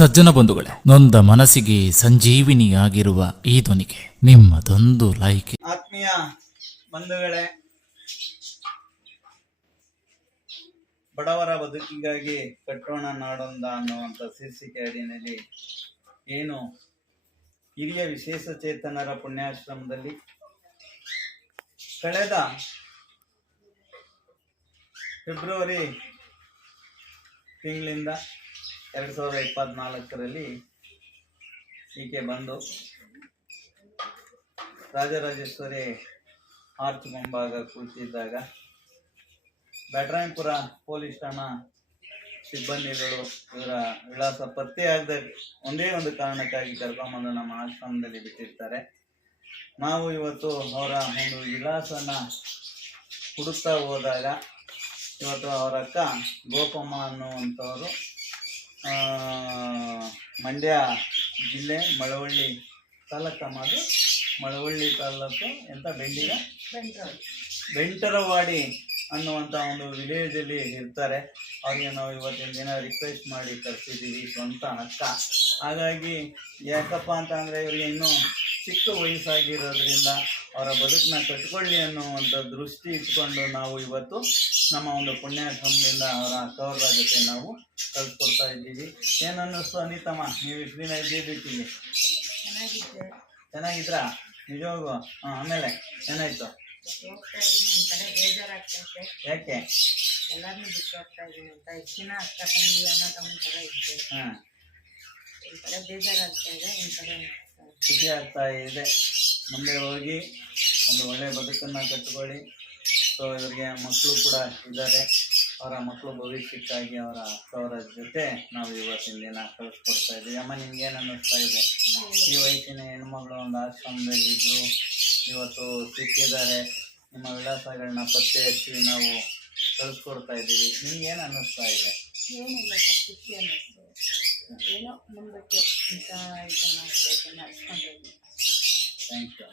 ಸಜ್ಜನ ಬಂಧುಗಳೇ, ನೊಂದ ಮನಸ್ಸಿಗೆ ಸಂಜೀವಿನಿಯಾಗಿರುವ ಈ ಧ್ವನಿಗೆ ನಿಮ್ಮದೊಂದು ಲೈಕ್. ಆತ್ಮೀಯ ಬಂಧುಗಳೇ, ಬಡವರ ಬದುಕಿಗಾಗಿ ಕಟ್ಟೋಣ ನಾಡೊಂದ ಅನ್ನುವಂಥ ಶೀರ್ಷಿಕೆ ಅಡಿಯಲ್ಲಿ ಏನು ಹಿರಿಯ ವಿಶೇಷ ಚೇತನರ ಪುಣ್ಯಾಶ್ರಮದಲ್ಲಿ ಕಳೆದ ಫೆಬ್ರವರಿ ತಿಂಗಳಿಂದ 2024ರಲ್ಲಿ ಈಕೆ ಬಂದು ರಾಜರಾಜೇಶ್ವರಿ ಆರ್ಚ್ ಮುಂಭಾಗ ಕೂತಿದ್ದಾಗ ಬ್ಯಾಟರಾಯನಪುರ ಪೊಲೀಸ್ ಠಾಣಾ ಸಿಬ್ಬಂದಿಗಳು ಇವರ ವಿಳಾಸ ಪತ್ತೆಯಾಗದ ಒಂದೇ ಒಂದು ಕಾರಣಕ್ಕಾಗಿ ಕರ್ಕೊಂಬಂದು ನಮ್ಮ ಆಶ್ರಮದಲ್ಲಿ ಬಿಟ್ಟಿರ್ತಾರೆ. ನಾವು ಇವತ್ತು ಅವರ ಒಂದು ವಿಳಾಸನ ಹುಡುಕ್ತಾ ಹೋದಾಗ ಇವತ್ತು ಅವರ ಅಕ್ಕ ಗೋಪಮ್ಮ ಅನ್ನುವಂಥವರು ಮಂಡ್ಯ ಜಿಲ್ಲೆ ಮಳವಳ್ಳಿ ತಾಲೂಕಮ್ಮ, ಅದು ಮಳವಳ್ಳಿ ತಾಲೂಕು ಎಂತ ಬೆಂಟರವಾಡಿ ಅನ್ನುವಂಥ ಒಂದು ವಿಲೇಜಲ್ಲಿ ಇರ್ತಾರೆ. ಅವ್ರಿಗೆ ನಾವು ಇವತ್ತಿನ ದಿನ ರಿಕ್ವೆಸ್ಟ್ ಮಾಡಿ ಕರ್ಸಿದ್ದೀವಿ, ಸ್ವಂತ ಅಕ್ಕ. ಹಾಗಾಗಿ ಯಾಕಪ್ಪ ಅಂತ ಅಂದರೆ ಇವರಿಗೆ ಇನ್ನೂ ಚಿಕ್ಕ ವಯಸ್ಸಾಗಿರೋದ್ರಿಂದ ಅವರ ಬದುಕನ್ನ ಕಟ್ಕೊಳ್ಳಿ ಅನ್ನುವಂಥ ದೃಷ್ಟಿ ಇಟ್ಕೊಂಡು ನಾವು ಇವತ್ತು ನಮ್ಮ ಒಂದು ಪುಣ್ಯಾಶ್ರಮದಿಂದ ಅವರ ಅಕ್ಕವ್ರ ಜೊತೆ ನಾವು ಕಳ್ಸಿಕೊಡ್ತಾ ಇದ್ದೀವಿ. ಏನನ್ನಿಸ್ತು ಅನಿತಮ್ಮ, ನೀವು ಇಷ್ಟು ದಿನ ಇದ್ದಿದ್ದೀವಿ? ಚೆನ್ನಾಗಿದ್ರಾ ನಿಜವಾಗೂ? ಆಮೇಲೆ ಏನಾಯ್ತು? ಯಾಕೆ? ಎಲ್ಲಾರನ್ನೂ ಬಿಟ್ಟು ಹೋಗ್ತಾ ಇದೀನಿ ಅಂತ ಇಷ್ಟು ದಿನ ಅಕ್ಕ ತಂಗಿ ಅಣ್ಣ ತಮ್ಮನ ಥರ ಇತ್ತು. ಈ ಕಡೆ ಬೇಜಾರಾಗ್ತಾ ಇದೆ, ಈ ಕಡೆ ಖುಷಿ ಆಗ್ತಾ ಇದೆ. ಮುಂದೆ ಹೋಗಿ ಒಂದು ಒಳ್ಳೆಯ ಬದುಕನ್ನು ಕಟ್ಕೊಳ್ಳಿ. ಸೊ ಇವರಿಗೆ ಮಕ್ಕಳು ಕೂಡ ಇದ್ದಾರೆ. ಅವರ ಮಕ್ಕಳು ಭವಿಷ್ಯಕ್ಕಾಗಿ ಅವರ ಅಕ್ಕವರ ಜೊತೆ ನಾವು ಇವತ್ತಿನ ದಿನ ಕಳಿಸ್ಕೊಡ್ತಾ ಇದ್ದೀವಿ. ಅಮ್ಮ, ನಿಮ್ಗೇನು ಅನ್ನಿಸ್ತಾ ಇದೆ? ಈ ವಯಸ್ಸಿನ ಹೆಣ್ಮಗಳು ಒಂದು ಆಶ್ರಮದಲ್ಲಿ ಇದ್ದರು, ಇವತ್ತು ಸಿಕ್ಕಿದ್ದಾರೆ. ನಿಮ್ಮ ವಿಳಾಸಗಳನ್ನ ಪತ್ತೆ ಹಚ್ಚಿ ನಾವು ಕಳಿಸ್ಕೊಡ್ತಾ ಇದ್ದೀವಿ. ನಿಮ್ಗೇನು ಅನ್ನಿಸ್ತಾ ಇದೆ? ಏನಿಲ್ಲ ಸರ್, ಖುಷಿ ಅನ್ನಿಸ್ತು. ಏನೋ ಮುಂದಕ್ಕೆ ಇಂಥ ಇದನ್ನು ನಡ್ಸ್ಕೊಂಡಿದ್ದೀನಿ. Thank you.